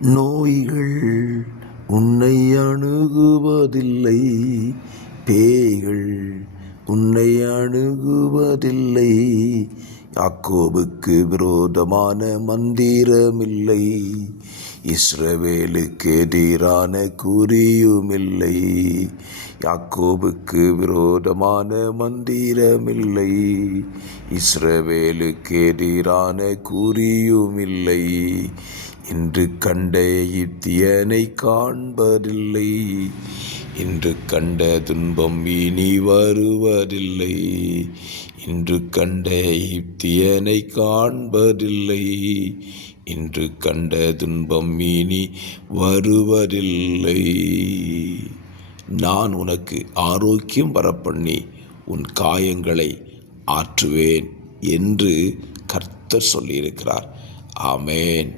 நோய்கள் உன்னை அணுகுவதில்லை, பேய்கள் உன்னை அணுகுவதில்லை. யாக்கோபுக்கு விரோதமான மந்திரமில்லை, இஸ்ரவேலுக்கு எதிரான குறியுமில்லை. யாக்கோபுக்கு விரோதமான மந்திரமில்லை, இஸ்ரவேலுக்கு எதிரான குறியுமில்லை. இன்று கண்ட எகிப்தியனை காண்பதில்லை, இன்று கண்ட துன்பம் இனி வருவதில்லை. இன்று கண்ட எகிப்தியனை காண்பதில்லை, இன்று கண்ட துன்பம் இனி வருவதில்லை. நான் உனக்கு ஆரோக்கியம் வரப்பண்ணி உன் காயங்களை ஆற்றுவேன் என்று கர்த்தர் சொல்லியிருக்கிறார். ஆமென்.